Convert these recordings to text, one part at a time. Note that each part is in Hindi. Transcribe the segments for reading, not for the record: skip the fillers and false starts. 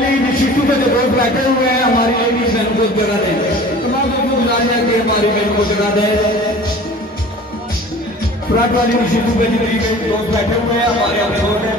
काइंडली शिशु के जो लोग बैठे हुए हैं हमारी लेडीज बहनों को जगह दें। तमाम लोगों को गुजारिश है कि हमारी बहनों को जगह दें। फ्रंट वाली शिशु के जितने लोग बैठे हुए हैं हमारे अपने लोग हैं।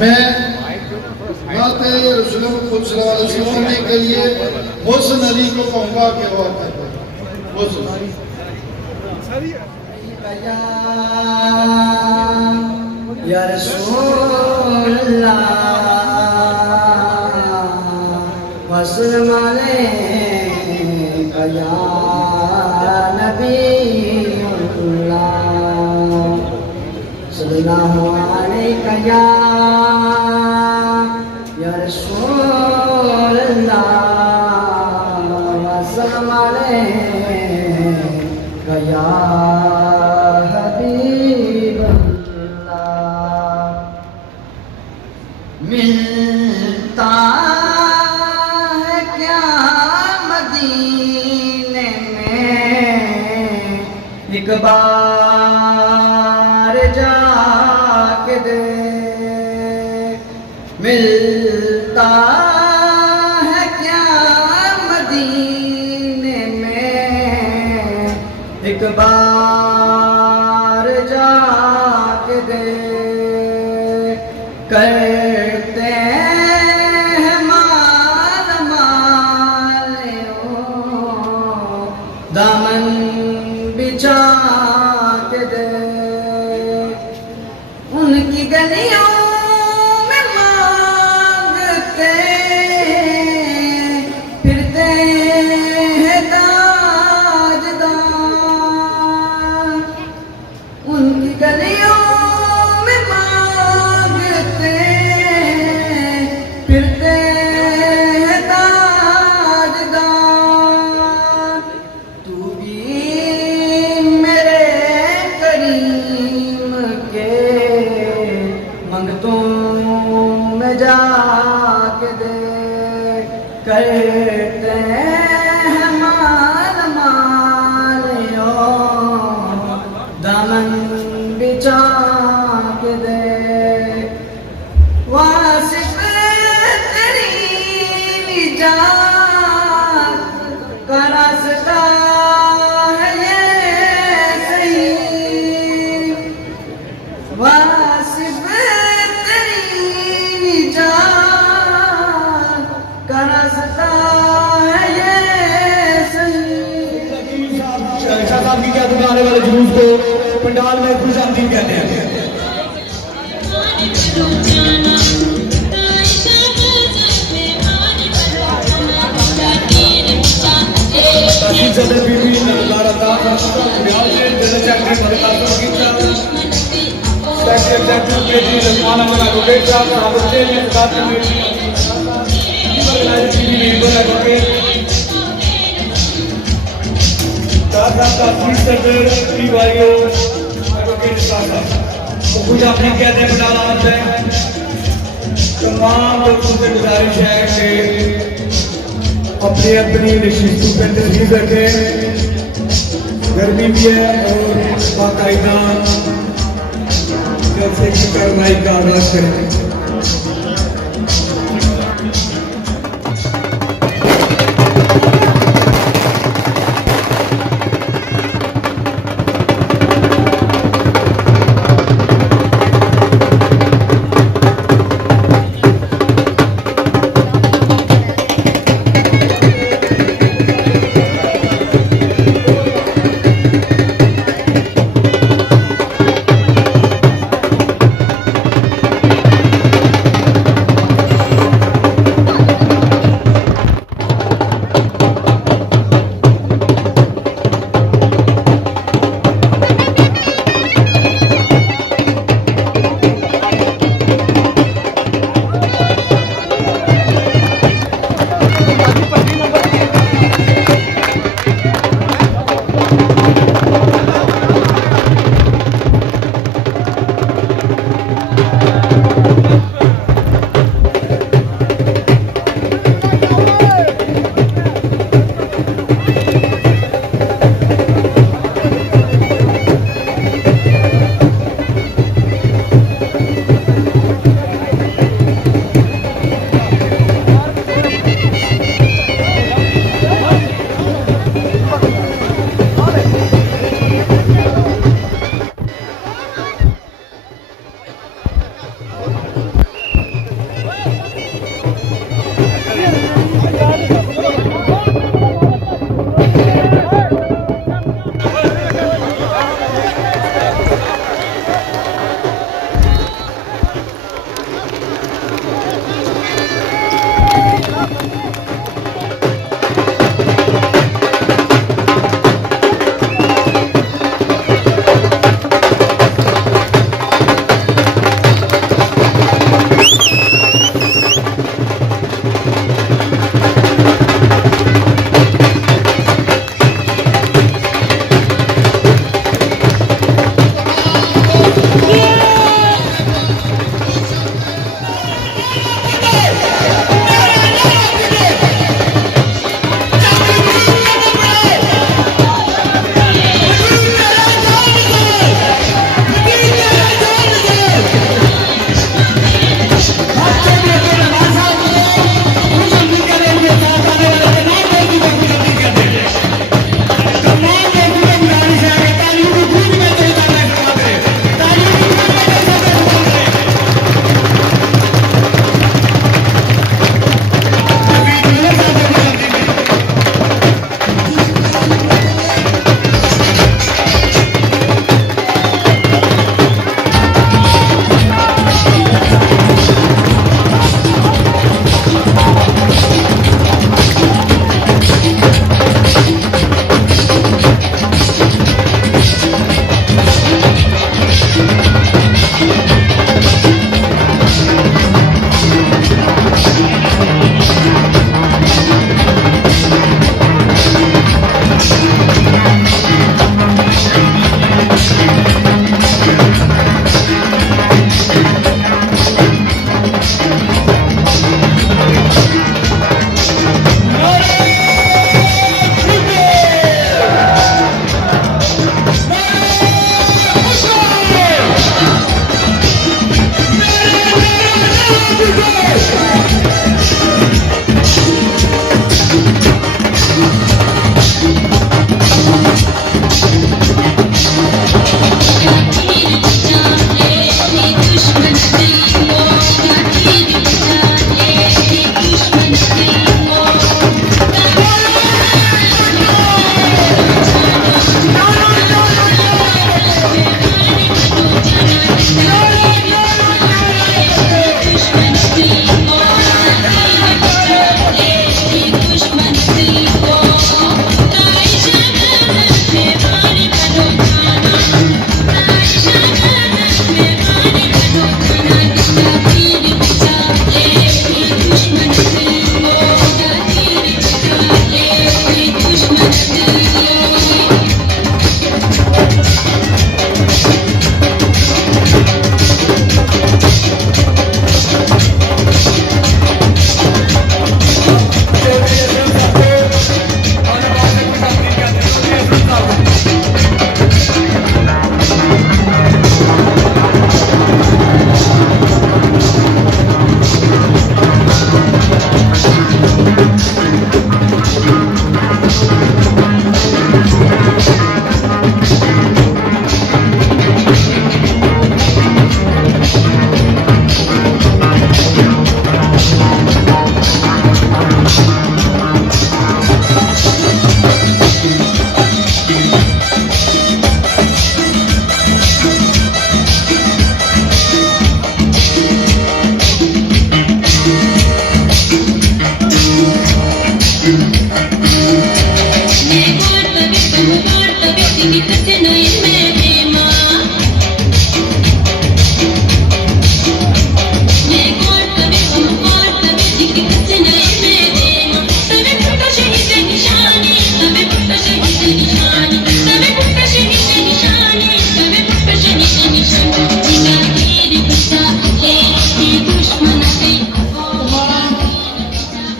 मैं नाते रसूल खुद सल्लल्लाहु अलैहि वसल्लम के लिए मोहसिन अली को कहूँगा कि वो या रसूल अल्लाह वसल्लम अलैका या नबी अल्लाह सल्लल्लाहु अलैका या रसूल अल्लाह वसल्लम अलैका या हबीब अल्लाह मिलता है क्या मदीने में एक बार जाके दे मिलता है क्या मदीने में एक बार जाके दे करते हैं माल माले दामन बिछा के दे उनकी गलियों में मांगते फिरते हैं ताजदार उनकी गलियों में मांगते फिरते हैं ताजदार तू भी मेरे करीम के मंगतों में जाके दे करते हैं माल मालियो दामन बिछा के दे वासिफ तेरी निजात का रास्ता है ये सही वासिफ तेरी निजात का रास्ता है ये सही शाह साहब की क्या आने वाले जुलूस को पंडाल में खुश आमदीद कहते हैं। सदर बीबी नज़ारा दास ब्याज से जनरल सेक्रेटरी मदद कीता सेक्रेटरी रजवान अहमद एडवोकेट साहब साबसे ने साथ में बीबी मेंबर एडवोकेट दादा का सदर पीवाईओ एडवोकेट साहब तो कुछ आपने कहते हैं बता रहा है तमाम लोगों से गुजारिश है कि अपनी अपनी नशीसों पर तस्वीर रखें गर्मी भी है और बाकायदा जैसे कि कार्रवाई का आगाज करें।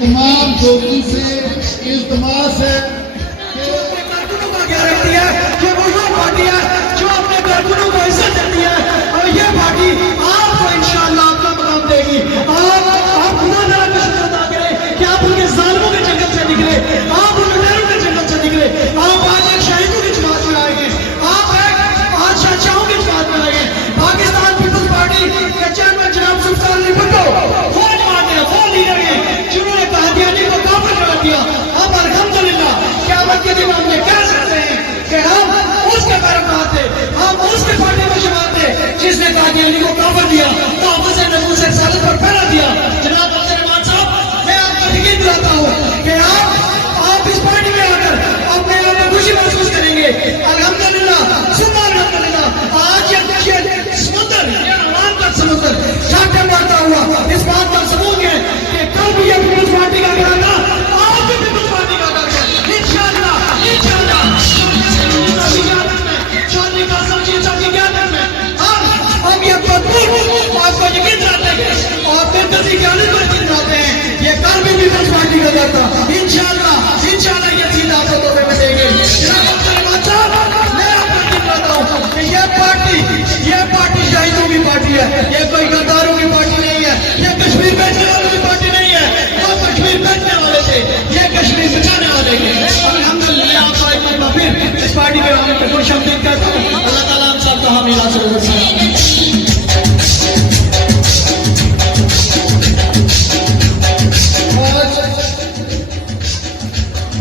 तमाम दोस्तों से इल्तमास है कारकुनों को गारंटी है कि वो पार्टी है जो अपने कारकुनों को इज्जत देती है और ये पार्टी आपको इंशाअल्लाह आपका मकाम देगी। आप खुदा ताला का शुक्र अदा करें कि आप उनके जालिमों के जंगल से निकले, आप उन लुटेरों के जंगल से निकले, आप आज एक शहीदों की जमात में आएंगे, आप एक आज शहंशाहों की जमात में आएंगे। पाकिस्तान पीपल्स पार्टी के चेयरमैन जनाब सुल्तान अली भुट्टो वो जमात है, वो लीडर है जिन्होंने कादियानी को काफिर करार दिया। अब अल्हम्दुलिल्लाह क़यामत के दिन हम ये कह सकते हैं कि हम उसके पैरोकार थे, हम उसके पार्टी में शुमार थे जिसने कादियानी को काफिर दिया, ताबूत नबूवत से रिसालत पर पहरा दिया। जनाब अब्दुल रहमान साहब, मैं आपको यकीन दिलाता हूँ कि आप इस पार्टी में आकर अपने आप में खुशी महसूस करेंगे। अल्हम्दुलिल्लाह सुबह अल्हम्दुलिल्लाह आज ये समुद्र, ये अवाम का समुद्र झांके मारता हुआ इस बात का सबूत है कि कल भी ये पीपल्स पार्टी का घर था, आज भी पीपल्स पार्टी का घर है। इंशाअल्लाह इंशाअल्लाह शादी का सब्जी सब्जी क्या करना है हम ये भरपूर आपको यकीन दिलाते हैं और फिर किसी ज्ञानी को यकीन दिलाते हैं ये कल भी पीपल्स पार्टी का घर था। इंशाअल्लाह इंशाअल्लाह ये चीज आपको तो में देंगे। जनाब अब्दुल रहमान साहब, मैं आपको यकीन दिलाता हूँ कि ये पार्टी शहीदों की पार्टी है, ये कोई गद्दारों की पार्टी नहीं है, ये कश्मीर बेचने वालों की पार्टी नहीं है। वो कश्मीर बेचने वाले थे, ये कश्मीर बचाने वाले थे। अल्हम्दुलिल्लाह आपका एक बार फिर इस पार्टी के आने पर खुश आमदीद करता हूँ। अल्लाह ताला हम सब का हामी हासिल हो। आज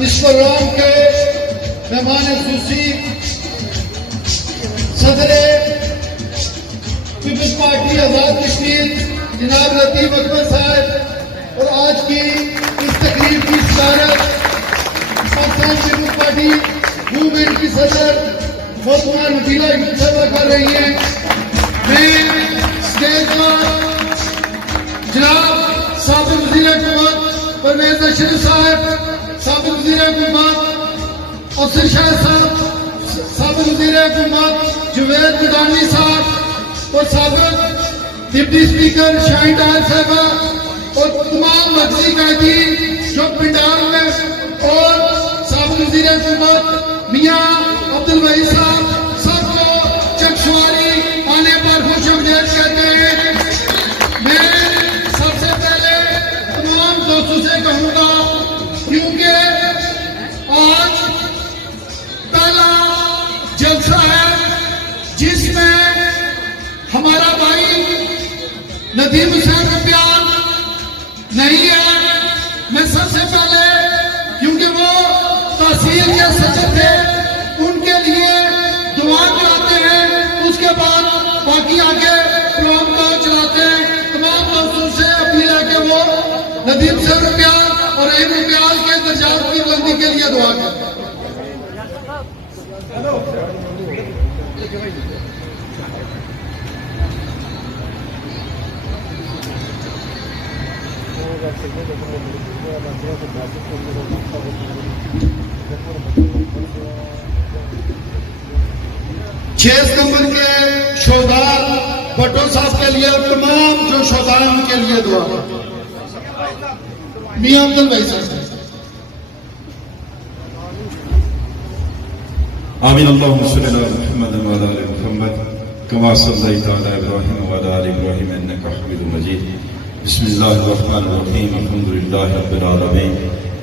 इस प्रोग्राम के मेहमान खुशी सदर पीपल्स पार्टी आजाद कश्मीर जनाब लतीफ अकबर साहब और आज की इस तकरीब की सदारत पाकिस्तान पीपल्स पार्टी मूवमेंट की सदर मोहतरमा नबीला यूसुफ कर रही हैं। मैं स्टेज पर जनाब साबिक वज़ीर हुकूमत परवेज़ अशरफ साहब, साबिक वज़ीर हुकूमत अफसर शाह साहब, साबिक वज़ीर हुकूमत जुवैद गिलानी साहब और साबिक डिप्टी स्पीकर शाहीन डार साहबा और तमाम मर्जी कायदीन जो पिंडाल में और साबिक वज़ीर हुकूमत मियाँ अब्दुल वही साहब सबको चकसवारी आने पर खुश आमदीद कहते हैं। मैं सबसे पहले तमाम दोस्तों से कहूँगा क्योंकि आज पहला जलसा है जिसमें हमारा भाई नदीम हुसैन रुपयाल नहीं है। मैं सबसे पहले, क्योंकि वो तहसील के सचिव थे, उनके लिए दुआ कराते हैं, उसके बाद बाकी आगे प्रोग्राम को चलाते हैं। तमाम दोस्तों से अपील है कि वो नदीम हुसैन रुपयाल और रहीम रुपयाल के दर्जात की बुलंदी के लिए दुआ करें। छह सितंबर के शोधार भट्टो साहब के लिए और तमाम जो शोधार उनके लिए दुआ। मियां अब्दुल भाई साहब। आमीन। अल्लाहुम्मा सल्ली अला मुहम्मद व अला आलि मुहम्मद कमा सल्लैता अला इब्राहीम व अला आलि इब्राहीम इन्नका हमीदुम मजीद। बिस्मिल्लाहिर रहमानिर रहीम। अल्हम्दुलिल्लाहि रब्बिल आलमीन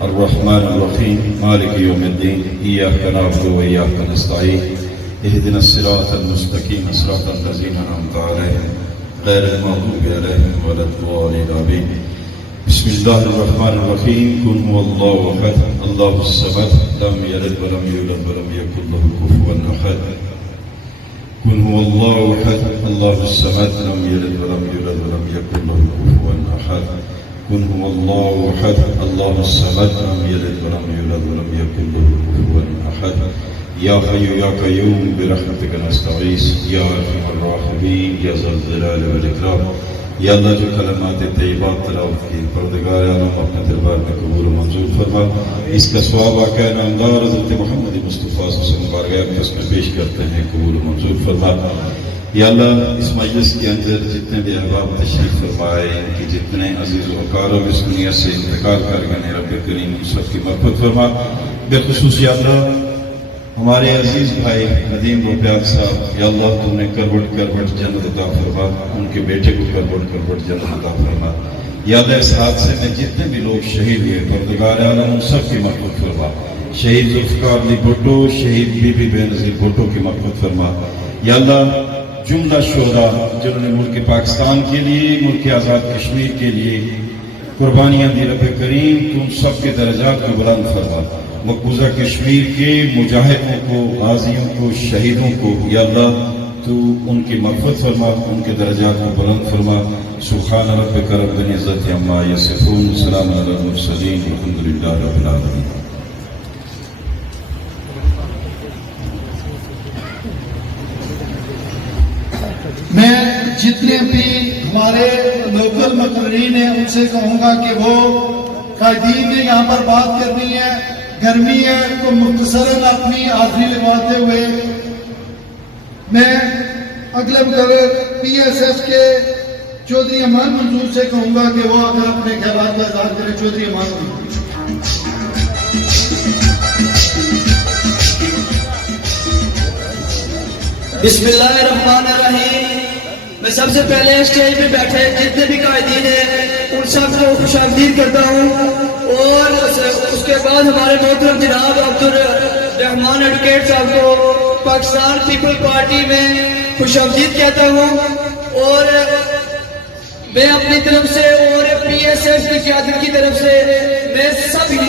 अर्रहमानिर रहीम मालिकि यौमिद्दीन इय्याका नअबुदु व इय्याका नस्तईन इहदिनस सिरातल मुस्तकीम सिरातल लज़ीना अनअमता अलैहिम गैरिल मग़दूबि अलैहिम वलद्दालीन आमीन। बिस्मिल्लाहिर्रहमानिर्रहीम। कुल हुवल्लाहु अहद अल्लाहुस समद लम यलिद व लम यूलद व लम यकुल लहू कुफुवन अहद। कुल हुवल्लाहु अहद अल्लाहुस समद लम यलिद व लम यूलद व लम यकुल लहू कुफुवन अहद। कुल हुवल्लाहु अहद अल्लाहुस समद लम यलिद व लम यूलद व लम यकुल लहू कुफुवन अहद। या हय्यु या क़य्यूम बिरहमतिका नस्तगीस या अरहमर राहिमीन या ज़ल जलाल वल इकराम। या अल्लाह, जो कलमात तय्यबात तिलावत की परवरदिगार आलम अपने दरबार में कबूल मंजूर फरमा। इसका सवाब आका नामदार हज़रत मोहम्मद मुस्तफ़ा सल्लल्लाहु अलैहि वसल्लम बारगाह में पेश करते हैं, कबूल मंजूर फरमा। या अल्लाह, इस मजलिस के अंदर जितने भी अहबाब तशरीफ फरमाए, इनकी जितने अजीज़ व अकारिब इस दुनिया से इंतकाल कर गए, रब करीम सबकी मग़फ़िरत फरमा। बेखुसूस या अल्लाह, हमारे अजीज भाई नदीम रुपयाल साहब, या अल्लाह तुमने करवट करवट जन्नत अता फरमा, उनके बेटे को करवट करवट जन्नत अता फरमा। या अल्लाह, इस हादसे में जितने भी लोग शहीद हुए, परवरदिगार आलम उन सब की मग़फ़िरत फरमा। शहीद ज़ुल्फ़िकार अली भुट्टो, शहीद बीबी बेनज़ीर भुट्टो की मग़फ़िरत फरमा। या अल्लाह, जुमला शोहदा जिन्होंने मुल्क पाकिस्तान के लिए, मुल्क आज़ाद कश्मीर के लिए कुर्बानियाँ दी, रब करीम तुम सबके दर्जात को बुलंद फरमा। मकबूजा कश्मीर के मुजाहिदों को, गाजियों को, शहीदों को या अल्लाह तू उनकी मग़फ़िरत फरमा, उनके दर्जात को बुलंद फरमा। सुब्हान रब्बिका रब्बिल इज़्ज़ति अम्मा यसिफ़ून, सलामुन अलल मुरसलीन, वल्हम्दुलिल्लाहि रब्बिल आलमीन। मैं जितने भी हमारे लोकल मुक़र्रीन हैं उनसे कहूँगा कि वो कायदीन ने यहाँ पर बात करनी है, गर्मी है, तो मुख्तसरन अपनी हाजिरी लगवाते हुए मैं अगले मुकर्रर PSS के चौधरी अमान मंजूर से कहूँगा कि वो अगर अपने ख्यालात का इज़हार करें। चौधरी अमान मंजूर। बिस्मिल्लाहिर्रहमानिर्रहीम। मैं सबसे पहले स्टेज पे बैठे जितने भी कायदीन हैं उन सबको खुशामदीद करता हूँ, और उसके बाद हमारे मोहतरम जनाब अब्दुल रहमान एडवोकेट साहब को पाकिस्तान पीपल पार्टी में खुशामदीद कहता हूँ। और मैं अपनी तरफ से और PSS की क़यादत की तरफ से मैं सभी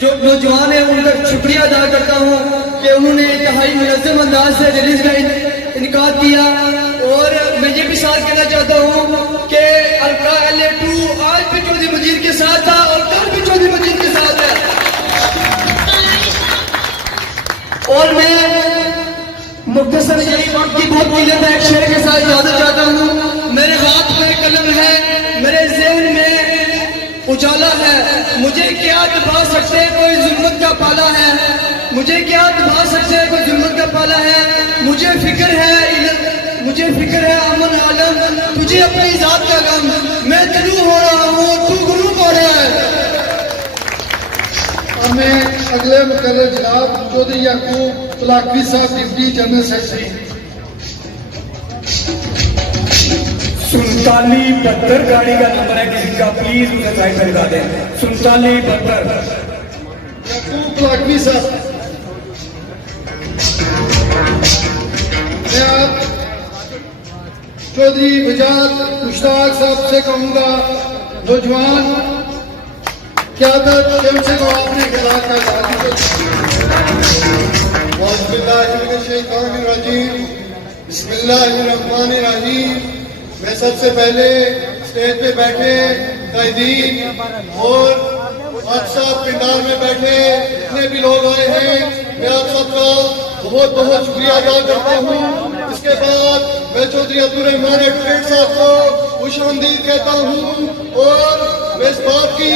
जो नौजवान है उनका शुक्रिया अदा करता हूँ कि उन्होंने इंतहाई मुनज़्ज़म अंदाज से रिलीज का इनकार किया। और मैं ये भी साथ कहना चाहता हूँ कि अलका LA2 आज भी चौधरी मजीद के साथ था और कल भी चौधरी मजीद के साथ है। और मैं मुख्तसर यही वक्त की बहुत किल्लत है, एक शेर के साथ इजाजत चाहता हूँ। मेरे हाथ में कलम है, मेरे ज़हन में उजाला है, मुझे क्या दबा सकते कोई जुल्मत का पाला है, मुझे क्या दबा सकते कोई जुल्मत का पाला है। मुझे फिक्र है अमन आलम, तुझे अपनी जात का गम, मैं तलू हो रहा हूँ, तू गुरूब हो रहा है। और मैं अगले मुकर्रर जनाब चौधरी याकूब तलाकवी साहब डिप्टी जनरल सेक्रेटरी। सुल्तानी 72 गाड़ी का नंबर है, किसी का प्लीज उसे साइड पर लगा दें। सुल्तानी 72 याकूब तलाकवी साहब। मैं चौधरी बजाज मुश्ताक साहब से कहूंगा, नौजवान क़यादत से को आपने खिलाफ का बिस्मिल्लाहिर्रहमानिर्रहीम। मैं सबसे पहले स्टेज पे बैठे कैदीन और आप सब पिंडाल में बैठे जितने भी लोग आए हैं, मैं आप सबका बहुत बहुत शुक्रिया अदा करता हूँ। इसके बाद मैं चौधरी अब्दुल रहमान एडवोकेट साहब को खुशामदीद कहता हूँ और मैं इस बात की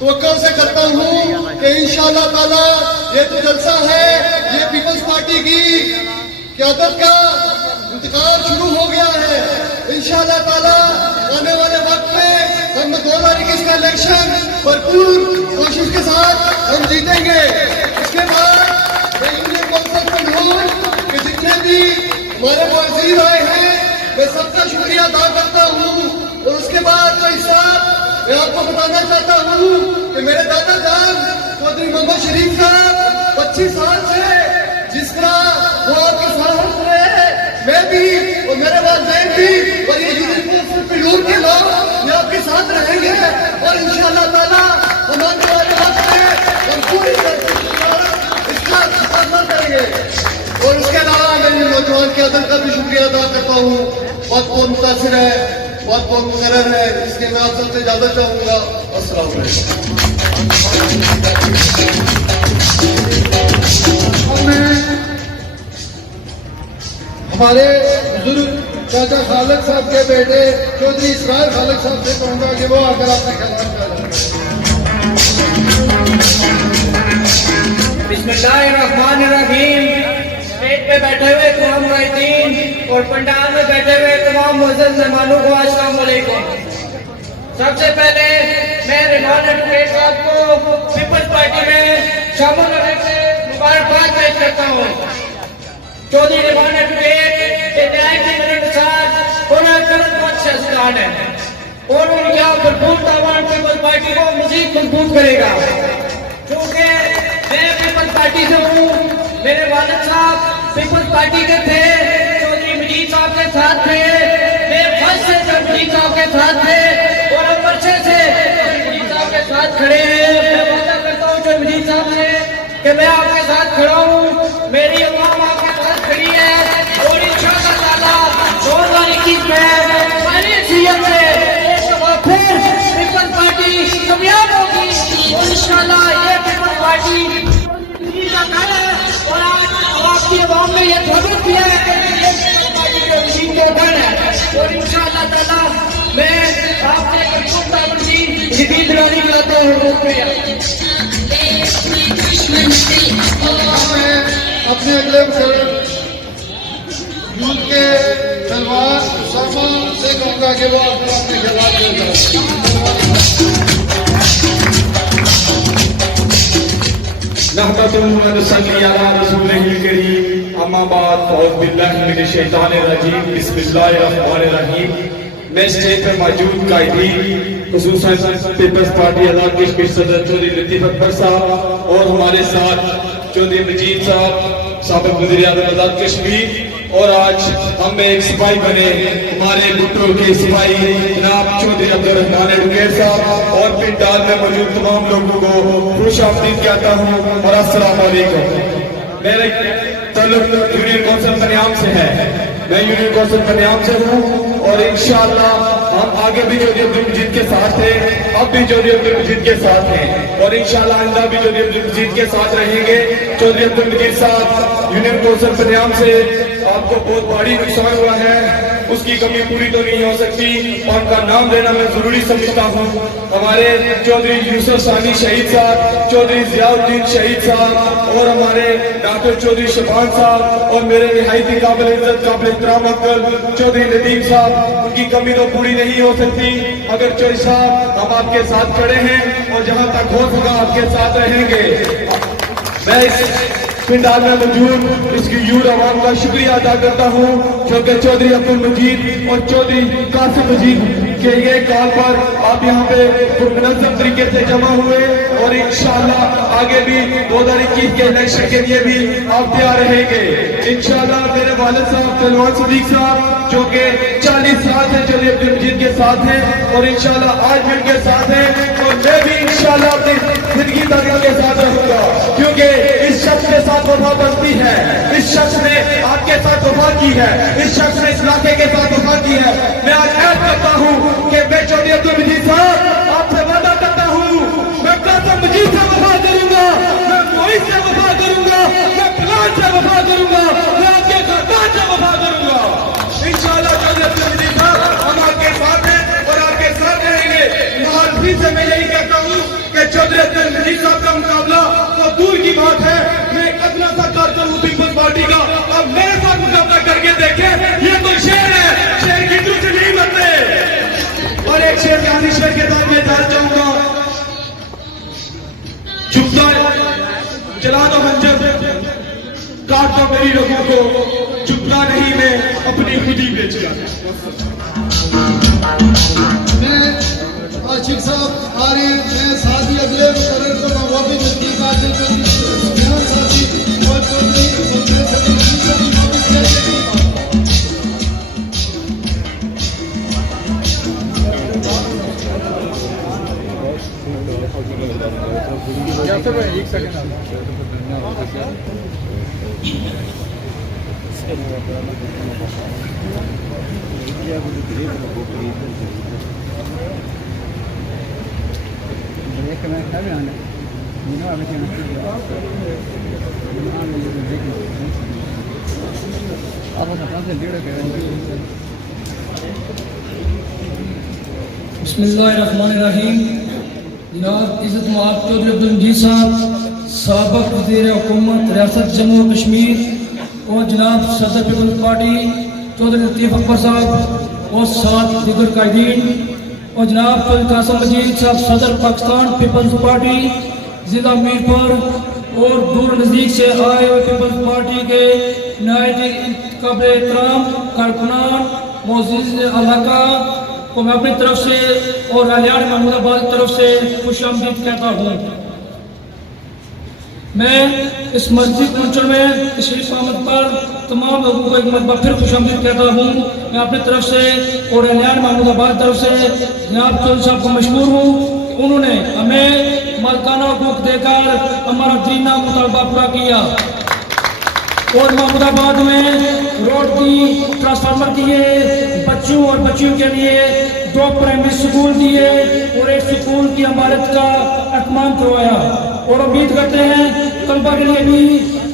तवक्को से करता हूँ कि इंशाअल्लाह ताला ये तो जलसा है, ये पीपल्स पार्टी की क़यादत का इंतकाल शुरू हो गया है। इंशाअल्लाह ताला आने वाले वक्त में हम 2021 का इलेक्शन भरपूर कोशिश के साथ हम जीतेंगे। इसके बाद मैं यूनियन कौंसिल में हूँ कि जितने भी हमारे वज़ीर आए हैं, मैं सबका शुक्रिया अदा करता हूँ। और उसके बाद भाई साहब, मैं आपको बताना चाहता हूँ कि मेरे दादा जान चौधरी मोहम्मद शरीफ साहब 25 साल से जिस तरह वो आपके साथ रहे, मैं भी और मेरे वालिदैन भी और ये यूनियन के लोग ये आपके साथ रहेंगे और इंशाअल्लाह ताला हम आने वाले वक्त में हम पूरी इसका सामना करेंगे। और उसके अलावा मैं नौजवान क़यादत का भी शुक्रिया अदा करता हूँ। बहुत बहुत मुतासिर है, बहुत बहुत मुकर्रर है, इसके मैं आप सबसे इजाजत चाहूंगा। अस्सलाम वालेकुम। हमारे बुजुर्ग चाचा खालिद साहब के बेटे चौधरी इसराइल खालिद साहब से कहूंगा कि वो आकर आपने ख्याल करें। बिस्मिल्लाहिर्रहमानिर्रहीम। स्टेज पे बैठे हुए तमाम मुअज्जिन और पंडाल में बैठे हुए तमाम मुअज़्ज़िज़ मेहमानों को अस्सलाम वालेकुम। सबसे पहले मैं रहमान एडवोकेट साहब को पीपल्स पार्टी में शामिल होने से मुबारकबाद पेश करता हूँ। चौधरी रहमान एडवोकेट की मदद के साथ सियासतदान है और उनका भरपूर तावान पीपल्स पार्टी को मजीद मजबूत करेगा। क्योंकि मैं पीपल्स पार्टी से हूँ, मेरे वालिद साहब पीपल्स पार्टी के थे, चौधरी मजीद साहब के साथ थे, मैं फर्स्ट से मजीद साहब के साथ थे और अब वर्षे से मजीद साहब के साथ खड़े हैं। मैं वादा करता हूँ जो मजीद साहब से कि मैं आपके साथ खड़ा हूँ, मेरी अवाम आपके साथ खड़ी है और इंशाअल्लाह ताला 2021 में हमारी सीएम से एक दफा फिर पीपल्स पार्टी कामयाब होगी और इंशाअल्लाह ये पीपल्स पार्टी का घर है और आज आपकी अवाम ने ये साबित किया है कि ये पीपल्स पार्टी के मशीन को घर है और इंशाअल्लाह ताला मैं आपसे जदीद दिलानी कराता हूँ। अपने अगले बुजुर्ग यूथ के तलवार शर्मा से कहूंगा कि वो अपने जवाब देंगे। नहमदुहु व नसल्ली अला रसूलिहिल करीम, अम्मा बाद, औज़ु बिल्लाहि मिनश शैतानिर रजीम, बिस्मिल्लाहिर्रहमानिर्रहीम। मैं स्टेज पर मौजूद कायदीन खुसूसन पीपल्स पार्टी आज़ाद कश्मीर सदर चौधरी लतीफ अकबर साहब और हमारे साथ चौधरी मजीद साहब साबिक़ वज़ीर-ए-आज़म आज़ाद कश्मीर और आज हम एक सिपाही बने, हमारे भुट्टो के सिपाही जनाब चौधरी अब्दुल रहमान एडवोकेट साहब और पिंडाल में मौजूद तमाम लोगों को खुशामदीद कहता हूँ और अस्सलाम वालेकुम। मेरे ताल्लुक यूनियन कौंसिल बनियाम से है, मैं यूनियन कौंसिल बनियाम से हूँ और इंशाअल्लाह हम आगे भी चौधरी अब्दुल मजीद के साथ थे, अब भी चौधरी अब्दुल मजीद के साथ हैं और इंशाअल्लाह आइंदा भी चौधरी अब्दुल मजीद के साथ रहेंगे। चौधरी अब्दुल मजीद साहब यूनियन कौंसिल बनियाम से आपको बहुत भारी नुकसान हुआ है, उसकी कमी पूरी तो नहीं हो सकती और उनका नाम देना मैं जरूरी समझता हूँ। हमारे चौधरी यूसुफ सानी शहीद साहब, चौधरी जियाउद्दीन शहीद साहब और हमारे डॉक्टर चौधरी शबान साहब और मेरे निहायती काबिल इज्जत काबिल एहतराम अंकल चौधरी नदीम साहब, उनकी कमी तो पूरी नहीं हो सकती। अगर चौधरी साहब हम आपके साथ खड़े हैं और जहाँ तक हो सका आपके साथ रहेंगे। मैं इस पिंडाल में मौजूद इसकी यूथ आवाम का शुक्रिया अदा करता हूँ क्योंकि चौधरी अब्दुल मजीद और चौधरी कासिम मजीद कि ये कॉल पर आप यहाँ पे मुनज़्ज़म तरीके से जमा हुए और इंशाअल्लाह आगे भी 2021 के इलेक्शन के लिए भी आप तैयार रहेंगे इंशाअल्लाह। मेरे वालिद साहब तलवार सदीक साहब जो कि 40 साल से चौधरी अब्दुल मजीद के साथ हैं और इंशाअल्लाह आज भी उनके साथ हैं और मैं भी इंशाअल्लाह अपनी जिंदगी तक के साथ रहूंगा, क्योंकि इस शख्स के साथ वफा बनती है, इस शख्स ने आपके साथ वफा की है, इस शख्स ने इस इलाके के साथ वफा की है। मैं आज ऐड करता हूँ कि मैं चौधरी अब्दुल मजीद साहब आपसे वादा करता हूँ, मैं कासिम मजीद से वफा करूंगा, मैं मोहित से वफा करूंगा, मैं फिलहाल से वफा करूंगा, मैं आपके खानदान से वफा करूंगा इंशाअल्लाह। चौधरी अब्दुल मजीद साहब हम आपके साथ हैं और आपके साथ रहेंगे। आज भी से मैं यही कहता हूँ कि चौधरी अब्दुल मजीद साहब का मुकाबला तो दूर की बात है, मैं एक अदना सा कारकुन हूँ पीपल्स पार्टी का, अब मेरे साथ मुकाबला करके देखें, ये तो शेर है, शेर की दूसरी नहीं बनते। और एक शेर गांधी शेर के बाद मैं जाना चाहूंगा, चुपता चला दो खंजर, काट दो मेरी रगों को, चुपता नहीं मैं अपनी खुदी बेचगा। मैं आशिक साहब आ रहे हैं, मैं साथ ही अगले मुकर्रर को मैं वो भी नजदीक आते हैं साथी और चौधरी और मैं सभी बिस्मिल्लाहिर्रहमानिर्रहीम। जनाब इज़्ज़त माब चौधरी अब्दुल मजीद साहब साबिक़ वज़ीर हुकूमत रियासत जम्मू और कश्मीर और जनाब सदर पीपल्स पार्टी चौधरी लतीफ़ अकबर साहब और 7 दीगर कायदीन और जनाब चौधरी कासिम मजीद साहब सदर पाकिस्तान पीपल्स पार्टी ज़िला मीरपुर और दूर नज़दीक से आए हुए पीपल्स पार्टी के नायब काबिल एहतराम कारकुनान मोअज़्ज़िज़ इलाका को मैं अपनी तरफ से और हरियाणा महमूदाबाद की तरफ से खुशामदीद कहता हूँ। मैं इस मस्जिद मंचल में तशरीफ आमद पर तमाम लोगों को एक मरतबा फिर खुशामदीद कहता हूँ। मैं अपनी तरफ से और हरियाणा महमूदाबाद की तरफ से जनाब चौधरी साहब को मशहूर हूँ, उन्होंने हमें मालकाना हकूक देकर हमारा दीना मुतालबा पूरा किया और महमूदाबाद में रोड दी, ट्रांसफार्मर दिए, बच्चों और बच्चियों के लिए 2 प्राइमरी स्कूल दिए और एक स्कूल की इमारत का एहतमाम करवाया और उम्मीद करते हैं तलबा के लिए भी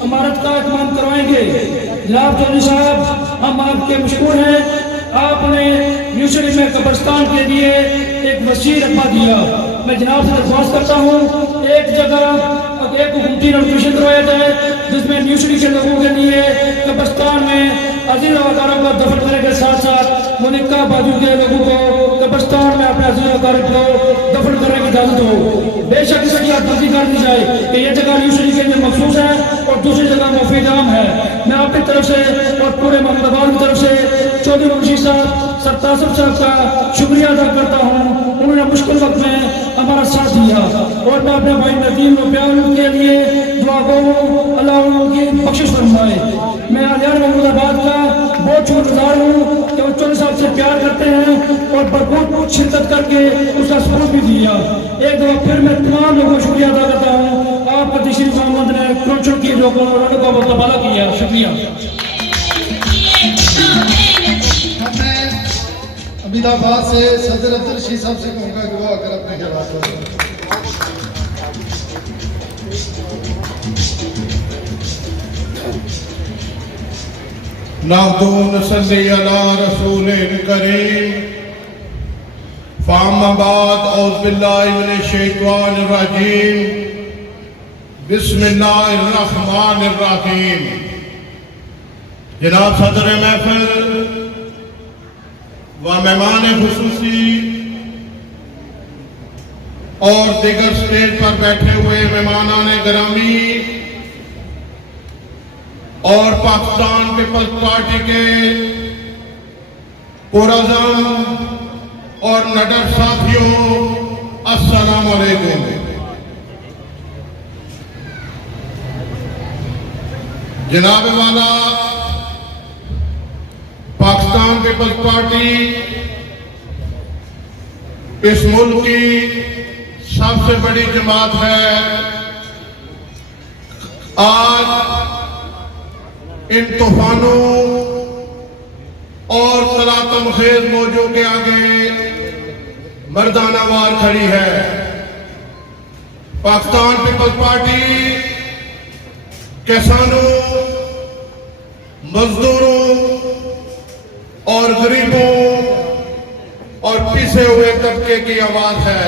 इमारत का एहतमाम करवाएंगे। जनाब चौधरी साहब हम आपके मशहूर हैं, आपने यूनिवर्सिटी में कब्रिस्तान के लिए एक वसीर रखा दिया। मैं जनाब से दरख्वास्त करता हूँ एक जगह एक हुकूमती नोटिफिकेशन करवाया जाए जिसमें यूनिवर्सिटी के लोगों के लिए कब्रिस्तान में अजीज वकारों को दफन करने के साथ साथ मुनिक्का बाजू के लोगों को कब्रिस्तान में अपने अजीज वकारों को दफन करने की इजाजत हो। बेशक इसकी आदर्जी कर दी जाए कि यह जगह यूनिवर्सिटी के लिए मखसूस है और दूसरी जगह मुफ्त आम है। मैं आपकी तरफ से और पूरे महमूदाबाद की तरफ से चौधरी मुंशी साहब सरतासब साहब का शुक्रिया अदा करता हूँ, उन्होंने मुश्किल वक्त में हमारा साथ दिया और मैं अपने भाई नदीम और प्यार के लिए दुआ करूँ अल्लाह उनकी बख्शिश फरमाए। मैं हरियाणा महमूदाबाद का बहुत शुक्रगुजार हूँ कि वो चौधरी साहब से प्यार करते हैं और भरपूर शिरकत करके उसका सबूत भी दिया। एक दफा फिर मैं तमाम लोगों को शुक्रिया अदा करता हूँ, आपका तशरीफ मोहम्मद ने क्रोचन की लोगों का मुकाबला किया। शुक्रिया। अमीनाबाद से सदर अब्दुल रशीद साहब से कहूँगा कि वो आकर अपने ख्यालात करें। नहदू नसल्ली अला रसूलिल करीम फ़अम्माबाद औज़ु बिल्लाहि मिनश शैतानिर रजीम बिस्मिल्लाहिर रहमानिर रहीम। जनाब सदर महफिल व मेहमान खुसूसी और दिगर स्टेज पर बैठे हुए मेहमानाने गिरामी और पाकिस्तान पीपल्स पार्टी के पुरअज़म और नडर साथियों, अस्सलाम वालेकुम। जनाब वाला, पाकिस्तान पीपल्स पार्टी इस मुल्क की सबसे बड़ी जमात है। आज इन तूफानों और तलातम खेज मौजों के आगे मर्दाना वार खड़ी है। पाकिस्तान पीपल्स पार्टी किसानों, मजदूरों और गरीबों और पिसे हुए तबके की आवाज है।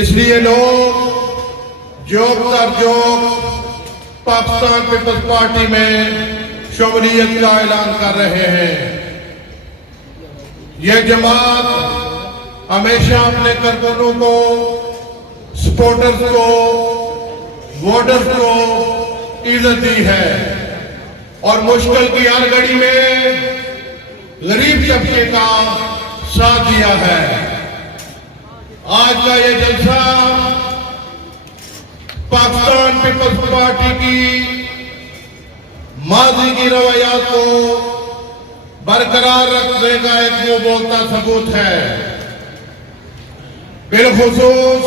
इसलिए लोग जोक दर जोक पाकिस्तान पीपल्स पार्टी में शमूलियत का ऐलान कर रहे हैं। यह जमात हमेशा अपने कारकुनों को, सपोर्टर्स को, वोटर्स को इज्जत दी है और मुश्किल की हर घड़ी में गरीब तबके का साथ दिया है। आज का ये जलसा पाकिस्तान पीपल्स पार्टी की माजी की रवैयात को बरकरार रखने का एक मुंह बोलता सबूत है। बिलखुसूस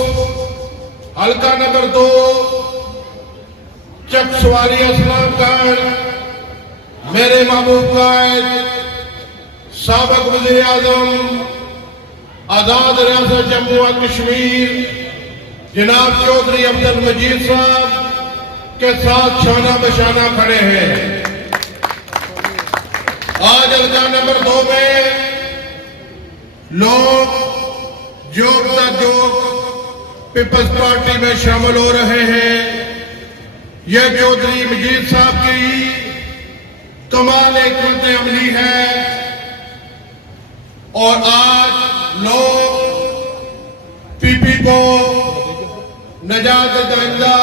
हल्का नंबर 2 चकसवारी इस्लामगढ़ मेरे महबूब कायद साबिक वज़ीर आज़म आजाद रियासत जम्मू और कश्मीर जनाब चौधरी अब्दुल मजीद साहब के साथ शाना बशाना खड़े हैं। आज हल्का नंबर 2 में लोग जोक दर जोक पीपल्स पार्टी में शामिल हो रहे हैं। यह चौधरी मजीद साहब की कमाल हिकमत अमली है और आज लोग पीपी को नजात दहिंदा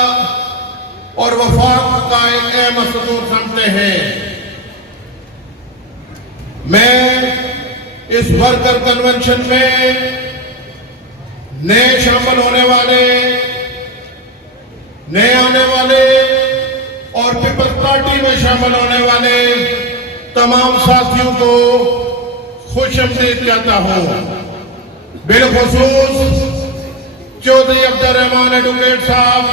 और वफाक का एक अहम सतूर समझते हैं। मैं इस वर्कर कन्वेंशन में नए शामिल होने वाले, नए आने वाले और पीपल्स पार्टी में शामिल होने वाले तमाम साथियों को खुशआमदीद कहता हूं। बिलखुसूस चौधरी अब्दुल रहमान एडवोकेट साहब,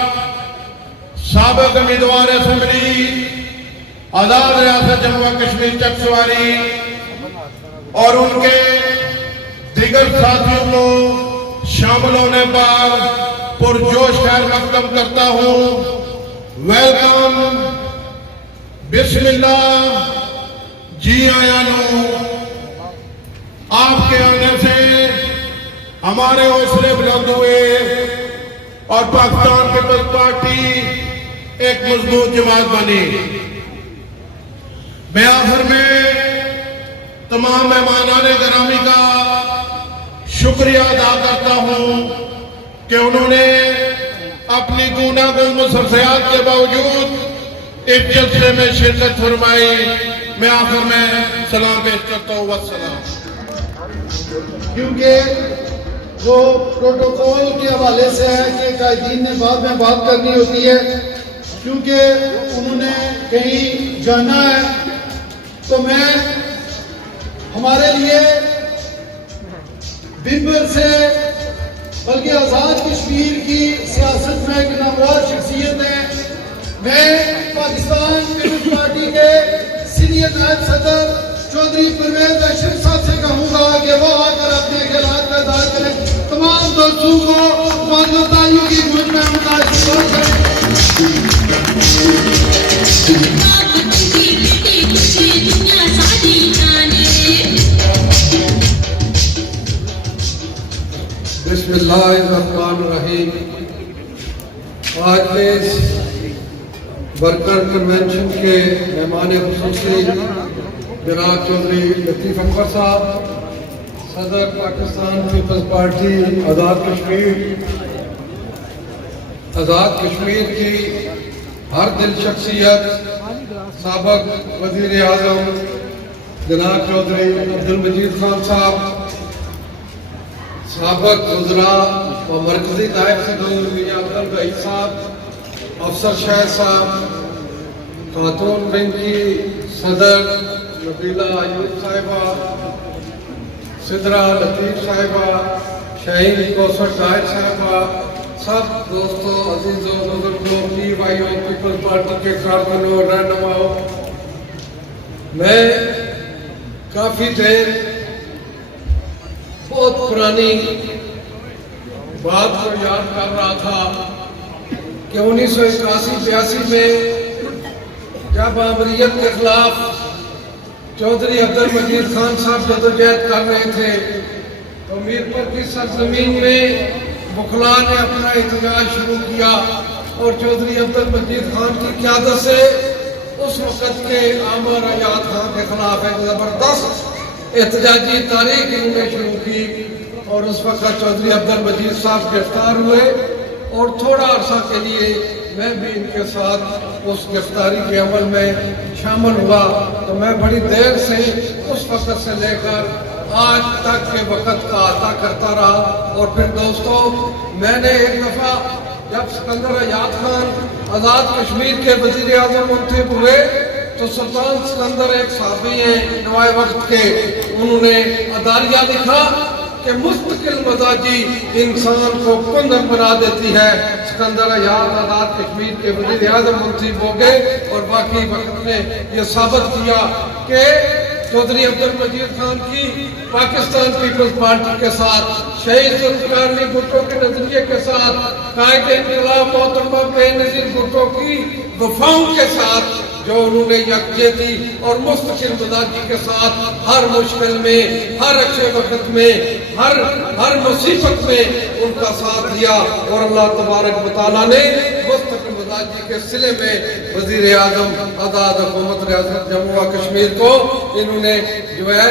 साबिक उम्मीदवार असेंबली आजाद रियासत जम्मू और कश्मीर चकसवारी और उनके दीगर साथियों को शामिल होने पर पुरजोश खैर मकदम करता हूं। वेलकम, बिस्मिल्लाह, जी आया नो। आपके आने से हमारे हौसले बुलंद हुए और पाकिस्तान पीपल्स पार्टी एक मजबूत जमात बनी। मैं आखिर में तमाम मेहमानाने गिरामी का शुक्रिया अदा करता हूं कि उन्होंने अपनी गूनागून मुसलसलात के बावजूद इस जलसे में शिरकत फरमाई। मैं आखिर में सलाम पेश करता हूँ। वस्सलाम। क्योंकि वो प्रोटोकॉल के हवाले से है कि कायदीन ने बाद में बात करनी होती है, क्योंकि उन्होंने कहीं जाना है, तो मैं हमारे लिए बिम्बर से बल्कि आज़ाद कश्मीर की सियासत में एक नामवर शख्सियत है। मैं पाकिस्तान पीपल्स पार्टी के सीनियर नायब सदर चौधरी परवेज अशरफ साहब से कहूँगा कि वो आकर अपने ख्यालात का इज़हार करें। तमाम दोस्तों को मानवताइयों की गूंज में मुतासिर करें। बिस्मिल्लाहिर्रहमानिर्रहीम। आज के इस वर्कर कन्वेंशन के मेहमान खुसूसी जनाब चौधरी लतीफ अकबर साहब, सदर पाकिस्तान पीपल्स पार्टी आज़ाद कश्मीर की हर दिल शख्सियत, साबिक वज़ीर आज़म जनाब चौधरी अब्दुल मजीद खान साहब, साबक वज़रा व मरकजी नायब सदर मियां अब्दुल रईस साहब, अफसर शाह साहब, खातून विंग की सदर नबीला अयूब साहिबा, सिदरा लतीफ़ साहिबा, शाहीन कौसर ताहिर साहिबा, सब दोस्तों, अजीजों, बुजुर्गों, पी भाइयों, पीपल्स पार्टी के कारकुनों, रहनुमाओं, मैं काफ़ी देर बहुत पुरानी बात को याद कर रहा था कि 1981-82 में जब आमरीयत के खिलाफ चौधरी अब्दुल मजीद खान साहब जदोजहद कर रहे थे तो मीरपुर की सरजमीन में बुखला ने अपना एहतजाज शुरू किया और चौधरी अब्दुल मजीद खान की क़यादत से उस वक़्त के आमर आजाद खान के खिलाफ एक ज़बरदस्त एहतजाजी तारीख इन्होंने शुरू की और उस वक्त चौधरी अब्दुल मजीद साहब गिरफ्तार हुए और थोड़ा अरसा के लिए मैं भी इनके साथ उस गिरफ्तारी के अमल में शामिल हुआ। तो मैं बड़ी देर से उस वक्त से लेकर आज तक के वक्त का अता करता रहा। और फिर दोस्तों, मैंने एक दफ़ा जब सिकंदर आजाद खान आज़ाद कश्मीर के वज़ीर आज़म मुंतखब हुए तो सुल्तान सिकंदर एक साहबी हैं नवाए वक्त के, उन्होंने अदालिया लिखा कि मुस्तकिल मजाजी इंसान को कुंदन बना देती है। सिकंदर आजाद आज़ाद कश्मीर के वज़ीर आज़म मुंतखब हो गए और बाकी वक्त ने यह साबित किया कि चौधरी अब्दुल मजीद खान की पाकिस्तान पीपल्स पार्टी के साथ, शहीद जुल्फ़िकार अली भुट्टो के नजरिए के साथ, कायदे इंक़िलाब मोहतरमा बेनज़ीर भुट्टो की वफ़ाओं के साथ जो उन्होंने यकजहती और मुस्तकिल मिजाजी के साथ हर मुश्किल में, हर अच्छे वक्त में, हर मुसीबत में उनका साथ दिया और अल्लाह तबारक व तआला ने मुस्तकिल मिजाजी के सिले में वज़ीर आज़म आज़ाद हुकूमत रियासत जम्मू व कश्मीर को इन्होंने जो है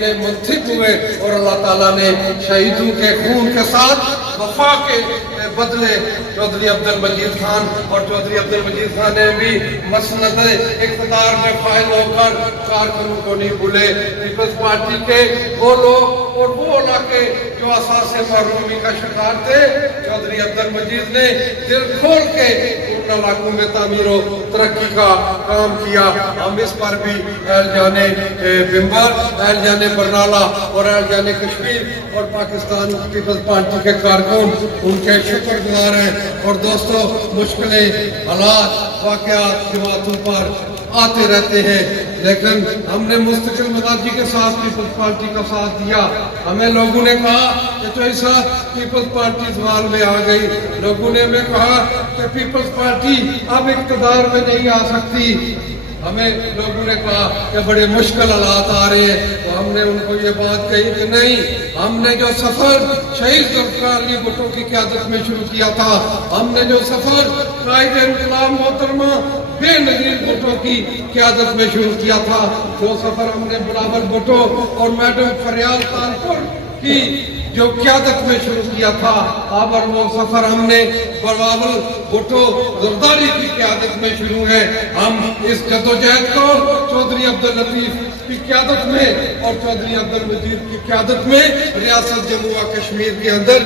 ये मुंतखब हुए और अल्लाह ताला ने शहीदों के खून के साथ वफा के बदले चौधरी अब्दुल मजीद खान और चौधरी अब्दुल मजीद खान ने भी मसनद इक़्तिदार में फाइल होकर कारकुनों को नहीं भूले। पीपल्स पार्टी के वो लोग और वो इलाके जो असासे महरूमी का शिकार थे, चौधरी अब्दुल मजीद ने दिल खोल के उन इलाकों में तामीर और तरक्की का काम किया। हम इस पर भी अहल जाने बिम्बर, अहल जाने बरनाला और अहल जाने कश्मीर और पाकिस्तान पीपल्स पार्टी के कारकुन उनके शुक्रगुजार हैं। और दोस्तों, मुश्किलें, हालात, वाक़यात जमातों पर आते रहते हैं, लेकिन हमने मुस्तकिल मिजाजी के साथ पीपल्स पार्टी का साथ दिया। हमें लोगों ने कहा कि तो ऐसा पीपल्स पार्टी सवाल में आ गई, लोगों ने हमें कहा कि पीपल्स पार्टी अब इक़्तिदार में नहीं आ सकती। हमें लोगों ने कहा कि बड़े मुश्किल हालात आ रहे हैं, तो हमने उनको ये बात कही कि नहीं, हमने जो सफर शहीद जुल्फ़िकार अली भुट्टो की क़यादत में शुरू किया था, हमने जो सफर कायदे इंक़िलाब मोहतरमा बेनज़ीर भुट्टो की क़यादत में शुरू किया था, जो सफर हमने बिलावल भुट्टो और मैडम फरियाल कानपुर की जो क़यादत में शुरू किया था, अब वो सफर हमने बिलावल भुट्टो ज़रदारी की क़यादत में शुरू है। हम इस जदोजहद को चौधरी अब्दुल लतीफ़ की क़यादत में और चौधरी अब्दुल मजीद की क़यादत में रियासत जम्मू व कश्मीर के अंदर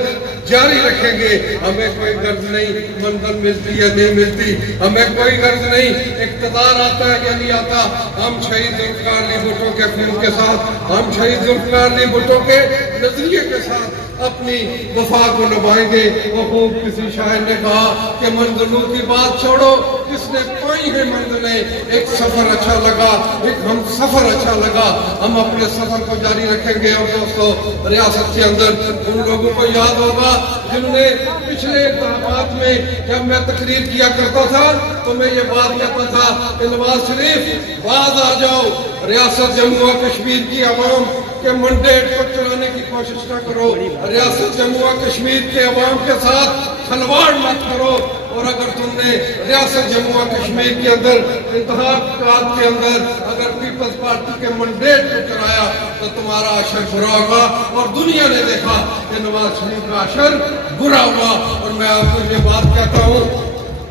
जारी रखेंगे। हमें कोई गर्ज नहीं मंजिल मिलती या नहीं मिलती, हमें कोई गर्ज नहीं इक़्तिदार आता है या नहीं आता। हम शहीद जुल्फ़िकार अली भुट्टो के खून के साथ, हम शहीद जुल्फ़िकार अली भुट्टो के नजरिए के साथ अपनी वफा को निभाएंगे। वो खूब किसी शायर ने कहा कि मंजिलों की बात छोड़ो, किसने पाई है मंजिलें, एक सफर अच्छा लगा, एक हम सफर अच्छा लगा, हम अपने सफर को जारी रखेंगे। और दोस्तों, रियासत के अंदर उन लोगों को याद होगा जिन्होंने पिछले इंतखाबात में जब मैं तकरीर किया करता था तो मैं ये बात कहता था कि नवाज शरीफ बाज आ जाओ, रियासत जम्मू व कश्मीर की आवाम के मंडेट को चलाने की कोशिश न करो, रियासत जम्मू व कश्मीर के अवाम के साथ खिलवाड़ मत करो। और अगर तुमने रियासत जम्मू व कश्मीर के अंदर इंतखाबात के अंदर अगर पीपल्स पार्टी के मंडेट को चलाया तो तुम्हारा अशर बुरा होगा। और दुनिया ने देखा कि नवाज शरीफ का अशर बुरा हुआ। और मैं आपको ये बात कहता हूँ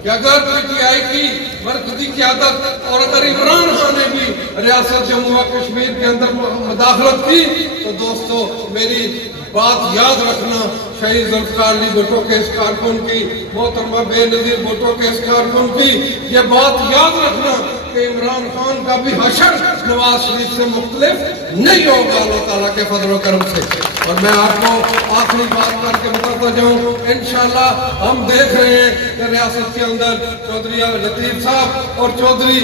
कि अगर पीटीआई की मरकजी क़यादत और अगर इमरान खान ने भी रियासत जम्मू व कश्मीर के अंदर मुदाखलत की तो दोस्तों, मेरी बात याद रखना, शहीद जुल्फ़िकार अली भुट्टो के इस कारकुन की, मोहतरमा बेनज़ीर भुट्टो के इस कारकुन की, ये बात याद रखना कि इमरान खान का भी हशर नवाज शरीफ से मुख्तलिफ नहीं होगा अल्लाह ताला के फजल व करम से। और मैं आपको आखिरी बात करके बताता जाऊं, इंशाल्लाह हम देख रहे हैं कि रियासत के अंदर चौधरी लतीफ साहब और चौधरी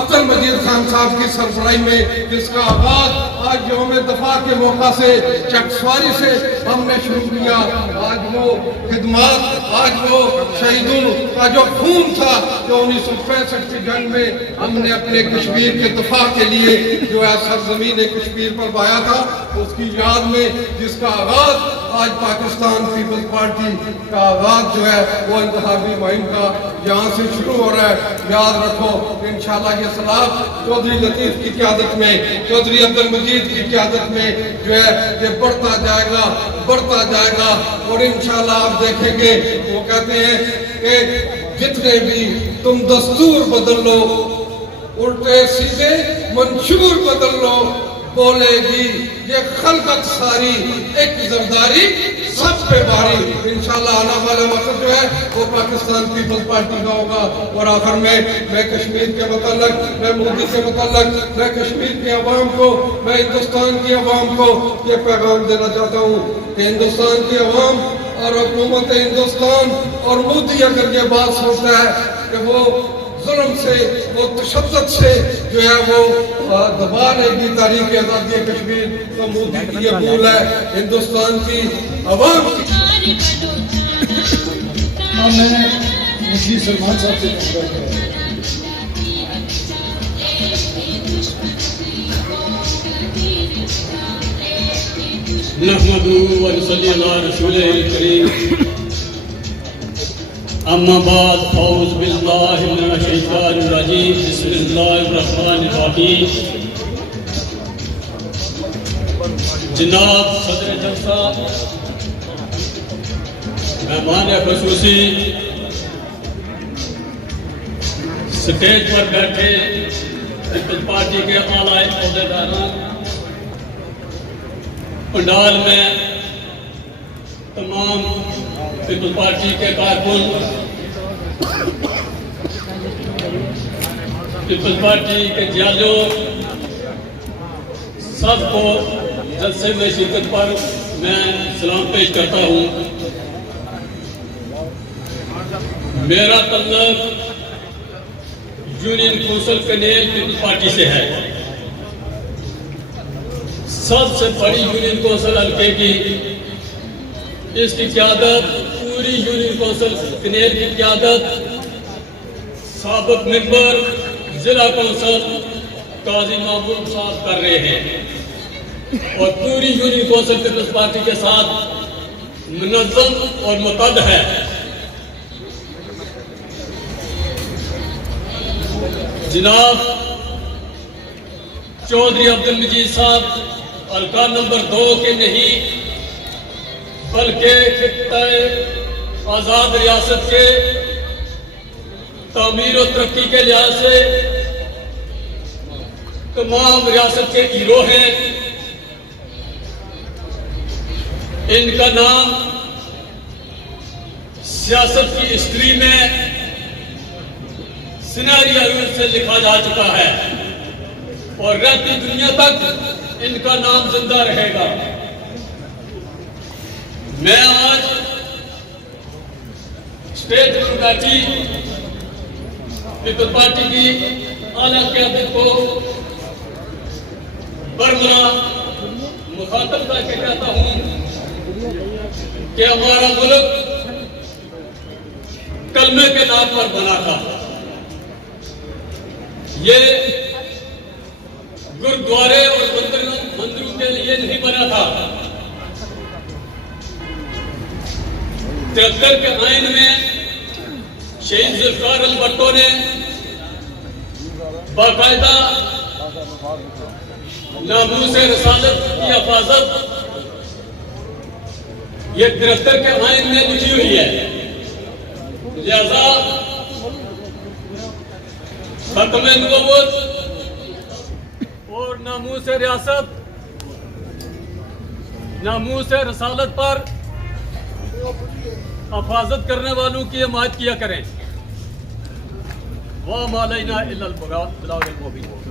अब्दुल मजीद खान साहब की सरबराही में जिसका आगाज आज यौम दफा के मौका से चकसवारी से हमने शुरू किया, आज वो खिदमत, आज वो शहीदों का जो खून था जो 1965 की जंग में हमने अपने कश्मीर के दफा के लिए जो है सरजमीन कश्मीर पर बहाया था, उसकी याद में जिसका आगाज आज पाकिस्तान पीपल्स पार्टी का आगाज जो है वो इंतखाबी मुहिम का यहाँ से शुरू हो रहा है। याद रखो इंशाल्लाह ये सलाह चौधरी लतीफ की क़यादत में, चौधरी अब्दुल मजीद की क़यादत में जो है ये बढ़ता जाएगा और इंशाल्लाह आप देखेंगे वो कहते हैं कि जितने भी तुम दस्तूर बदल लो, उल्टे सीधे मंशूर बदल लो, बोलेगी ये खलकत सारी एक जरदारी सब पे भारी। इंशाल्लाह आने वाला वक्त जो है वो पाकिस्तान पीपल्स पार्टी का होगा। और आखिर में मैं कश्मीर के मतलब, मैं मोदी के मतलब, मैं कश्मीर के अवाम को, मैं हिंदुस्तान की अवाम को ये पैगाम देना चाहता हूँ कि हिंदुस्तान की अवाम और हुकूमत हिंदुस्तान और मोदी अगर ये बात सोचता है कि वो जुल्म से, वो तशद्दुद से जो है वो दबा लेगी तारीख आज़ादी कश्मीर, तो मोदी की ये भूल है हिंदुस्तान की अवाम की। मैंने मुफ्ती सलमान साहब से नहमदुहु व नसल्ली अला रसूलिल करीम, अम्मा बाद, औज़ु बिल्लाहि मिनश शैतानिर रजीम, बिस्मिल्लाहिर रहमानिर रहीम। जनाब सदर जलसा, मेहमान ख़ुसूसी, स्टेज पर बैठे पीपल्स पार्टी के आला अहदेदारान, पंडाल में तमाम पीपल्स पार्टी के कारकुन, पीपल्स पार्टी के जालो, सबको जलसे में शिरकत पर मैं सलाम पेश करता हूँ। मेरा तल्लुक यूनियन कौंसिल कनेल पीपल्स पार्टी से है। सबसे बड़ी यूनियन कौंसिल हल्के की, इसकी क़यादत, पूरी यूनियन कौंसिल कनेल की क़यादत साबिक़ मेंबर जिला कौंसिल काजी महबूब साहब कर रहे हैं और पूरी यूनियन कौंसिल पीपल्स पार्टी के साथ मुनज़्ज़म और मुतहद है। जनाब चौधरी अब्दुल मजीद साहब हल्का नंबर 2 के नहीं बल्कि खित्ते आज़ाद रियासत के तामीर और तरक्की के लिहाज से तमाम रियासत के हीरो हैं। इनका नाम सियासत की हिस्ट्री में सिनेरियो से लिखा जा चुका है और रहती दुनिया तक इनका नाम जिंदा रहेगा। मैं आज स्टेज पर बैठी पीपल्स पार्टी की आला क़यादत को बरमरा मुखातब करके कहता हूं कि हमारा मुल्क कलमे के नाम पर बना था। ये गुरुद्वारे और मंदिरों के लिए नहीं बना था। 73 के आइन में शहीद जुल्फ़िकार अली भुट्टो ने बाकायदा नामूस रसालत की हिफाजत ये 73 के आइन में लिखी हुई है। लिहाजा खत्म नबूवत और नामूस रियासत नामूस रसालत पर हिफाजत करने वालों की हिमायत किया करें। वाह मालैना इल्लल बलागुल मुबीन।